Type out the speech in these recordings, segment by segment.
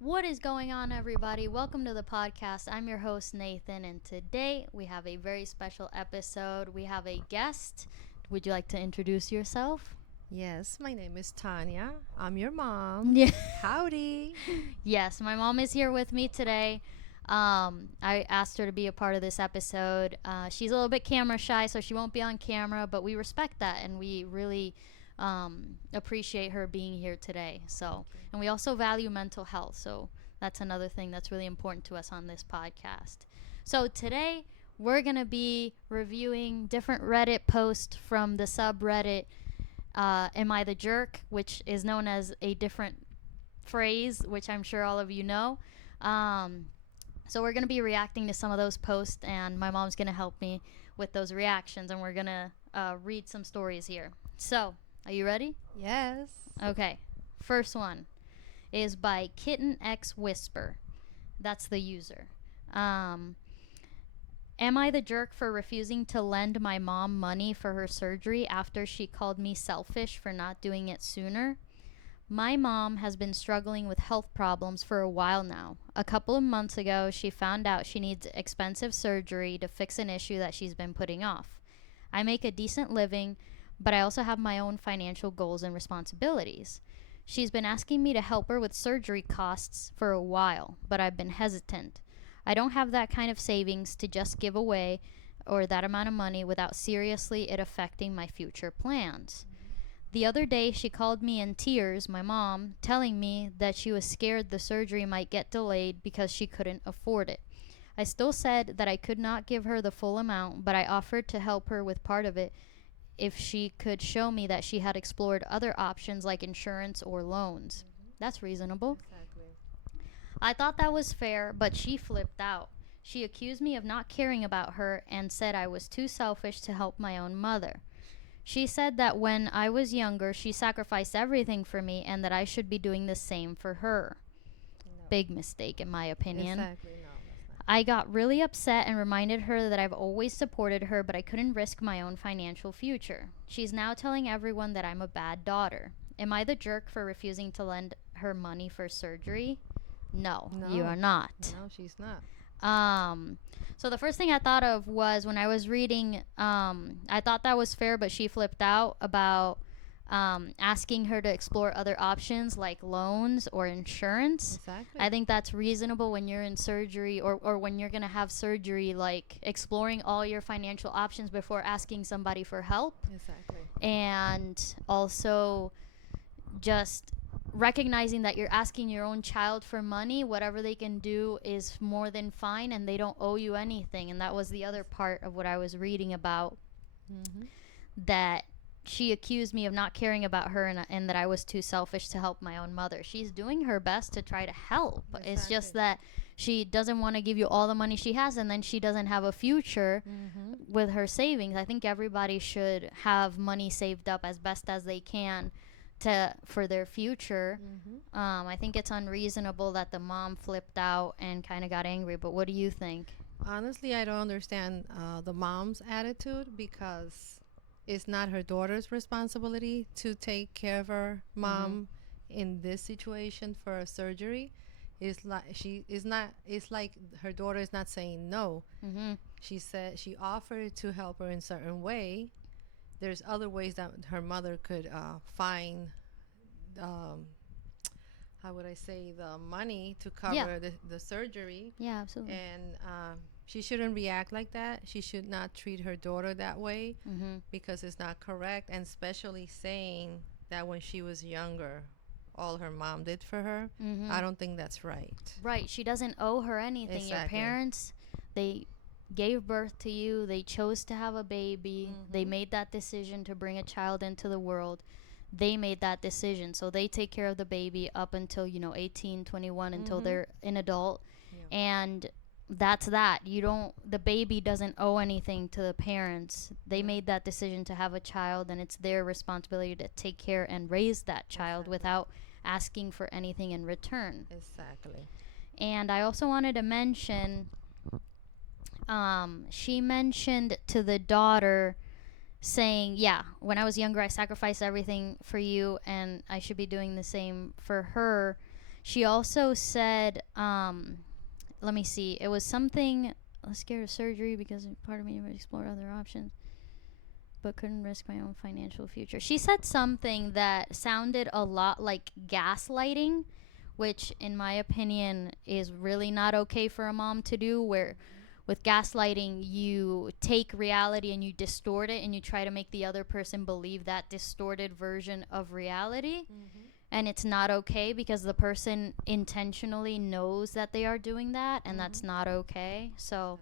What is going on, everybody? Welcome to the podcast. I'm your host, Nathan, and today we have a very special episode. We have a guest. Would you like to introduce yourself? Yes, my name is Tanya. I'm your mom. Yeah. Howdy. Yes, my mom is here with me today. I asked her to be a part of this episode. She's a little bit camera shy, so she won't be on camera, but we respect that and we really appreciate her being here today. So, and we also value mental health. So, that's another thing that's really important to us on this podcast. So, today we're going to be reviewing different Reddit posts from the subreddit Am I the Jerk, which is known as a different phrase, which I'm sure all of you know. Um, so we're going to be reacting to some of those posts, and my mom's going to help me with those reactions, and we're going to read some stories here. So, are you ready? Yes. Okay. First one is by Kitten X Whisper. That's the user. Um, Am I the jerk for refusing to lend my mom money for her surgery after she called me selfish for not doing it sooner? My mom has been struggling with health problems for a while now. A couple of months ago, she found out she needs expensive surgery to fix an issue that she's been putting off. I make a decent living, but I also have my own financial goals and responsibilities. She's been asking me to help her with surgery costs for a while, but I've been hesitant. I don't have that kind of savings to just give away or that amount of money without seriously it affecting my future plans. The other day, she called me in tears, my mom, telling me that she was scared the surgery might get delayed because she couldn't afford it. I still said that I could not give her the full amount, but I offered to help her with part of it if she could show me that she had explored other options like insurance or loans. That's reasonable. Exactly. I thought that was fair, but she flipped out. She accused me of not caring about her and said I was too selfish to help my own mother. She said that when I was younger, she sacrificed everything for me and that I should be doing the same for her. No. Big mistake, in my opinion. Exactly. No, that's not. I got really upset and reminded her that I've always supported her, but I couldn't risk my own financial future. She's now telling everyone that I'm a bad daughter. Am I the jerk for refusing to lend her money for surgery? No, you are No. not. No, she's not. Um, so the first thing I thought of was when I was reading, I thought that was fair, but she flipped out about asking her to explore other options like loans or insurance. Exactly. I think that's reasonable when you're in surgery or when you're going to have surgery, like exploring all your financial options before asking somebody for help. Exactly. And also just recognizing that you're asking your own child for money, whatever they can do is more than fine and they don't owe you anything. And that was the other part of what I was reading about, Mm-hmm. that she accused me of not caring about her and that I was too selfish to help my own mother. She's doing her best to try to help. It's just Exactly. that she doesn't want to give you all the money she has and then she doesn't have a future Mm-hmm. with her savings. I think everybody should have money saved up as best as they can to for their future. Mm-hmm. I think it's unreasonable that the mom flipped out and kind of got angry. But what do you think? Honestly, I don't understand the mom's attitude because it's not her daughter's responsibility to take care of her mom in this situation for a surgery. It's like she is not. It's like her daughter is not saying no. Mm-hmm. She said she offered to help her in certain way. There's other ways that her mother could find, um, how would I say, the money to Yeah. cover the surgery. Yeah, absolutely. And she shouldn't react like that. She should not treat her daughter that way Mm-hmm. because it's not correct. And especially saying that when she was younger, all her mom did for her. Mm-hmm. I don't think that's right. Right. She doesn't owe her anything. Your Exactly. parents, they gave birth to you. They chose to have a baby. They made that decision to bring a child into the world. They made that decision. So they take care of the baby up until, 18, 21, until they're an adult. Yeah. And that's that. The baby doesn't owe anything to the parents. They Yeah. made that decision to have a child, and it's their responsibility to take care and raise that child Exactly. without asking for anything in return. Exactly. And I also wanted to mention, she mentioned to the daughter saying, yeah, when I was younger, I sacrificed everything for you, and I should be doing the same for her. She also said, let me see, it was something, I was scared of surgery because part of me would explore other options, but couldn't risk my own financial future. She said something that sounded a lot like gaslighting, which, in my opinion, is really not okay for a mom to do. Where with gaslighting, you take reality and you distort it and you try to make the other person believe that distorted version of reality. And it's not okay because the person intentionally knows that they are doing that, and that's not okay. So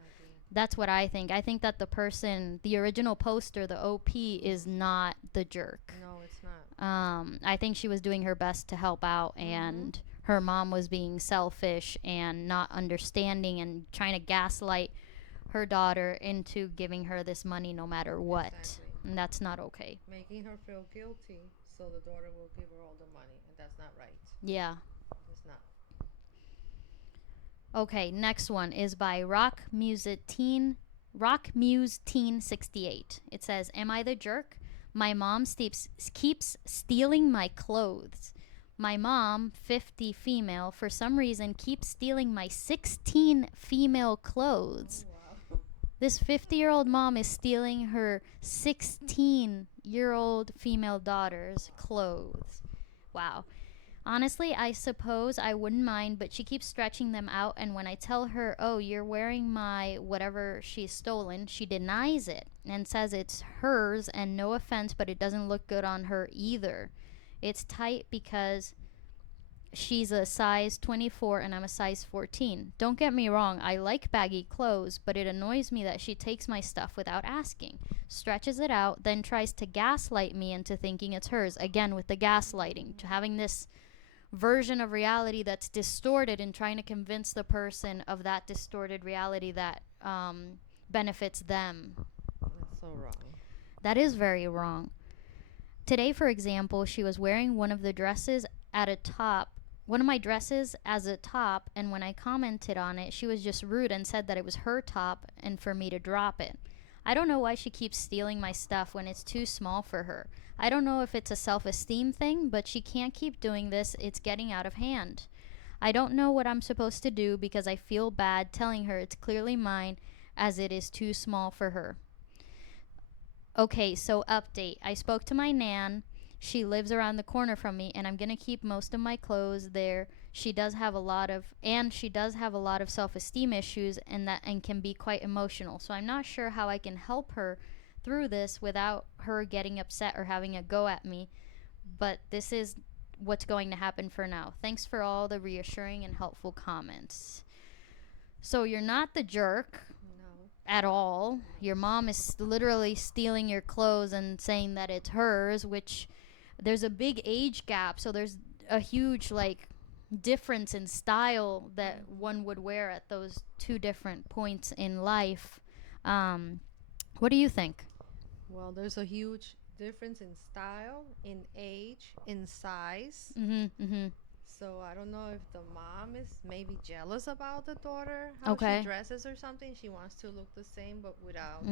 that's what I think. I think that the person, the original poster, the OP, is not the jerk. No, it's not. I think she was doing her best to help out, and her mom was being selfish and not understanding and trying to gaslight her daughter into giving her this money no matter what. Exactly. And that's not okay. Making her feel guilty so the daughter will give her all the money, and that's not right. Yeah. It's not. Okay, next one is by Rock Muse Teen 68. It says, "Am I the jerk? My mom keeps stealing my clothes. My mom, 50 female, for some reason keeps stealing my 16 female clothes. Wow. This 50-year-old mom is stealing her 16-year-old female daughter's clothes." Wow. "Honestly, I suppose I wouldn't mind, but she keeps stretching them out, and when I tell her, 'Oh, you're wearing my whatever she's stolen,' she denies it and says it's hers, and no offense, but it doesn't look good on her either. It's tight because she's a size 24 and I'm a size 14. Don't get me wrong, I like baggy clothes, but it annoys me that she takes my stuff without asking, stretches it out, then tries to gaslight me into thinking it's hers." Again, with the gaslighting, to having this version of reality that's distorted and trying to convince the person of that distorted reality that benefits them. That's so wrong. That is very wrong. Today, for example, she was wearing one of my dresses as a top, and when I commented on it, she was just rude and said that it was her top and for me to drop it. I don't know why she keeps stealing my stuff when it's too small for her. I don't know if it's a self-esteem thing, but she can't keep doing this. It's getting out of hand. I don't know what I'm supposed to do because I feel bad telling her it's clearly mine as it is too small for her. Okay, so update. I spoke to my nan. She lives around the corner from me, and I'm going to keep most of my clothes there. She does have a lot of self-esteem issues and can be quite emotional. So I'm not sure how I can help her through this without her getting upset or having a go at me, but this is what's going to happen for now. Thanks for all the reassuring and helpful comments." So you're not the jerk No. at all. Your mom is literally stealing your clothes and saying that it's hers, which there's a big age gap, so there's a huge difference in style that one would wear at those two different points in life. What do you think? Well, there's a huge difference in style, in age, in size. So I don't know if the mom is maybe jealous about the daughter, how Okay. she dresses or something. She wants to look the same, but without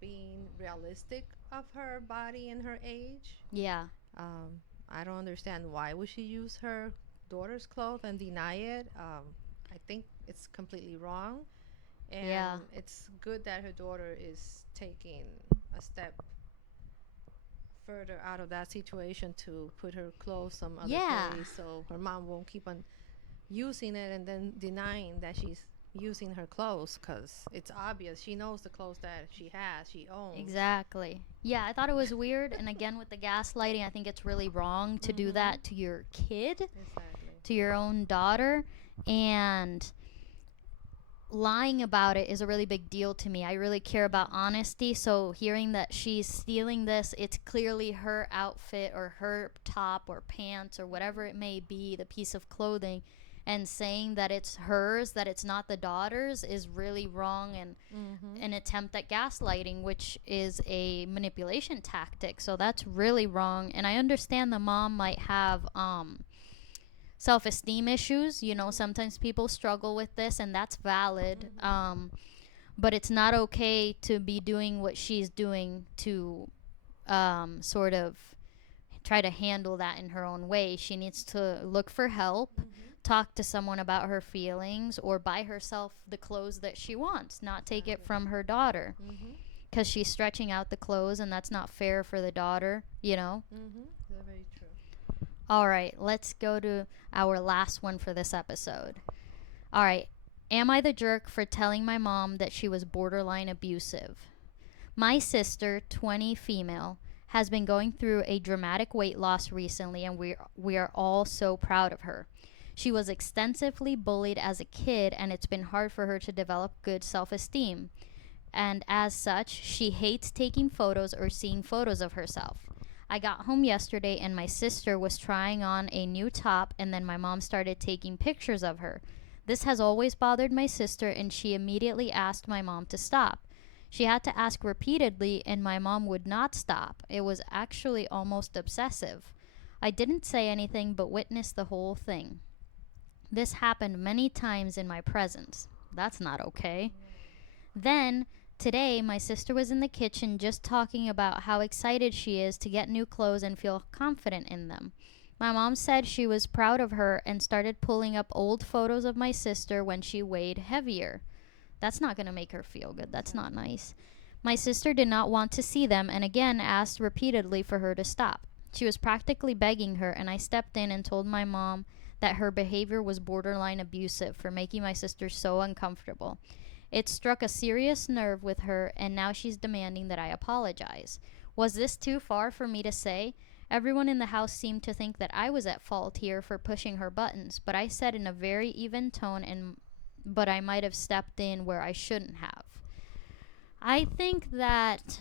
being realistic of her body and her age. Yeah. I don't understand why would she use her daughter's clothes and deny it. I think it's completely wrong, and Yeah. it's good that her daughter is taking a step further out of that situation to put her clothes some other Yeah. place, so her mom won't keep on using it and then denying that she's using her clothes, because it's obvious she knows the clothes that she owns. Exactly. Yeah, I thought it was weird. And again, with the gaslighting, I think it's really wrong to do that to your kid, Exactly. to your own daughter. And lying about it is a really big deal to me. I really care about honesty. So hearing that she's stealing this, it's clearly her outfit or her top or pants or whatever it may be, the piece of clothing, and saying that it's hers, that it's not the daughter's, is really wrong and an attempt at gaslighting, which is a manipulation tactic. So that's really wrong. And I understand the mom might have self-esteem issues. You know, sometimes people struggle with this, and that's valid. But it's not okay to be doing what she's doing to sort of try to handle that in her own way. She needs to look for help, talk to someone about her feelings, or buy herself the clothes that she wants, not take it from her daughter. Because she's stretching out the clothes, and that's not fair for the daughter, you know? That's very true. All right, let's go to our last one for this episode. All right, am I the jerk for telling my mom that she was borderline abusive? My sister, 20 female, has been going through a dramatic weight loss recently, and we are all so proud of her. She was extensively bullied as a kid, and it's been hard for her to develop good self-esteem. And as such, she hates taking photos or seeing photos of herself. I got home yesterday and my sister was trying on a new top, and then my mom started taking pictures of her. This has always bothered my sister, and she immediately asked my mom to stop. She had to ask repeatedly, and my mom would not stop. It was actually almost obsessive. I didn't say anything but witnessed the whole thing. This happened many times in my presence. That's not okay. Then, today, my sister was in the kitchen just talking about how excited she is to get new clothes and feel confident in them. My mom said she was proud of her and started pulling up old photos of my sister when she weighed heavier. That's not going to make her feel good. That's not nice. My sister did not want to see them and again asked repeatedly for her to stop. She was practically begging her, and I stepped in and told my mom that her behavior was borderline abusive for making my sister so uncomfortable. It struck a serious nerve with her, and now she's demanding that I apologize. Was this too far for me to say? Everyone in the house seemed to think that I was at fault here for pushing her buttons, but I said in a very even tone, but I might have stepped in where I shouldn't have. I think that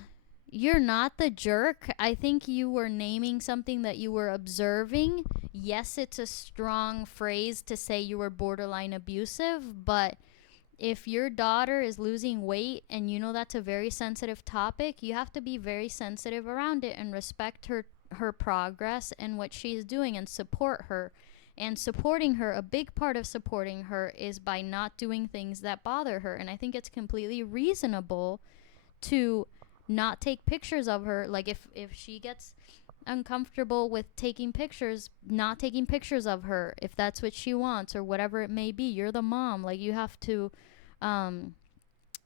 you're not the jerk. I think you were naming something that you were observing. Yes, it's a strong phrase to say you were borderline abusive, but if your daughter is losing weight and you know that's a very sensitive topic, you have to be very sensitive around it and respect her progress and what she's doing and support her. And supporting her, a big part of supporting her is by not doing things that bother her. And I think it's completely reasonable to not take pictures of her. Like if she gets uncomfortable with taking pictures, not taking pictures of her, if that's what she wants or whatever it may be. You're the mom. Like, you have to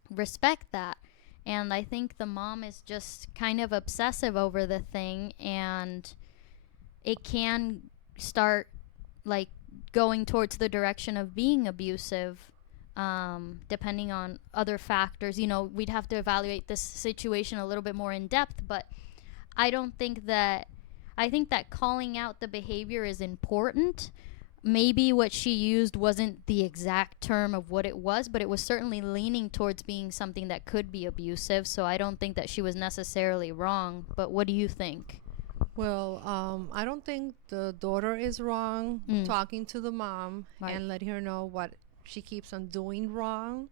respect that. And I think the mom is just kind of obsessive over the thing, and it can start like going towards the direction of being abusive, depending on other factors. You know, we'd have to evaluate this situation a little bit more in depth, but I think that calling out the behavior is important. Maybe what she used wasn't the exact term of what it was, but it was certainly leaning towards being something that could be abusive. So I don't think that she was necessarily wrong. But what do you think? Well, I don't think the daughter is wrong talking to the mom and letting her know what she keeps on doing wrong.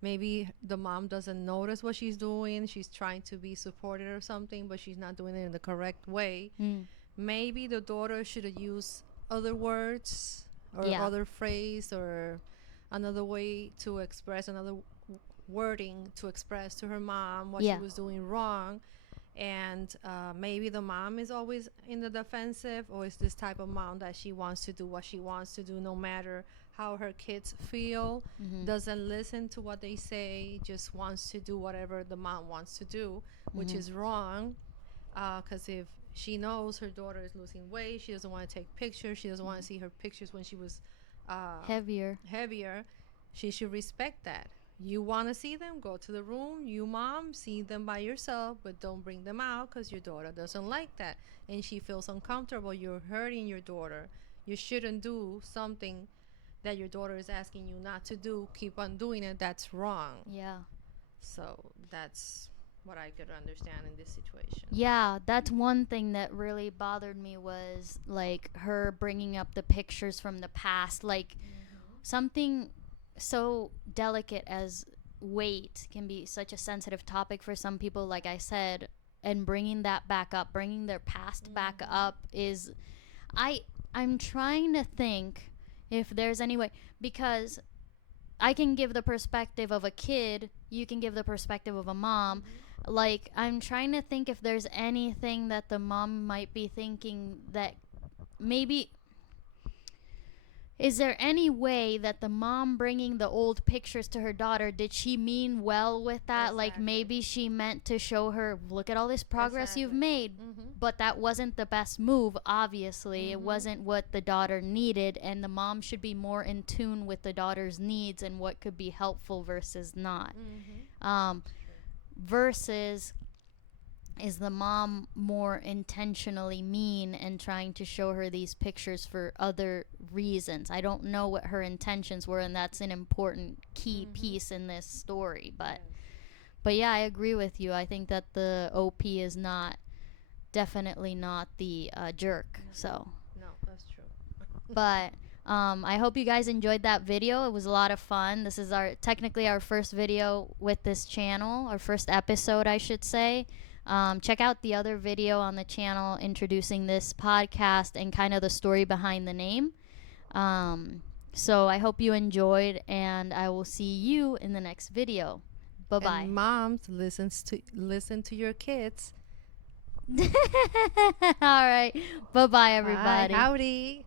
Maybe the mom doesn't notice what she's doing. She's trying to be supported or something, but she's not doing it in the correct way. Maybe the daughter should have used other words or other phrase or another way to express, another wording to express to her mom what she was doing wrong. And maybe the mom is always in the defensive, or is this type of mom that she wants to do what she wants to do no matter how her kids feel, doesn't listen to what they say, just wants to do whatever the mom wants to do, which is wrong. Because if she knows her daughter is losing weight, she doesn't want to take pictures, she doesn't want to see her pictures when she was heavier, she should respect that. You want to see them, go to the room, you mom, see them by yourself, but don't bring them out because your daughter doesn't like that and she feels uncomfortable. You're hurting your daughter. You shouldn't do something that your daughter is asking you not to do. Keep on doing it. That's wrong. Yeah. So that's what I could understand in this situation. Yeah, that's one thing that really bothered me, was like her bringing up the pictures from the past. Like something so delicate as weight can be such a sensitive topic for some people, like I said, and bringing that back up, bringing their past back up is, I'm trying to think if there's any way, because I can give the perspective of a kid, you can give the perspective of a mom. Like, I'm trying to think if there's anything that the mom might be thinking that maybe. Is there any way that the mom bringing the old pictures to her daughter, did she mean well with that? Like, Exactly. maybe she meant to show her, look at all this progress you've Exactly. made. But that wasn't the best move, obviously. It Mhm. wasn't what the daughter needed. And the mom should be more in tune with the daughter's needs and what could be helpful versus not. Versus, is the mom more intentionally mean and trying to show her these pictures for other reasons? I don't know what her intentions were, and that's an important key piece in this story. But yeah, I agree with you. I think that the OP is not, definitely not the jerk. So, No, that's true. but I hope you guys enjoyed that video. It was a lot of fun. This is technically our first video with this channel, our first episode, I should say. Check out the other video on the channel introducing this podcast and kind of the story behind the name. So I hope you enjoyed, and I will see you in the next video. Bye bye. And moms, listen to your kids. All right. Bye bye, everybody. Bye. Howdy.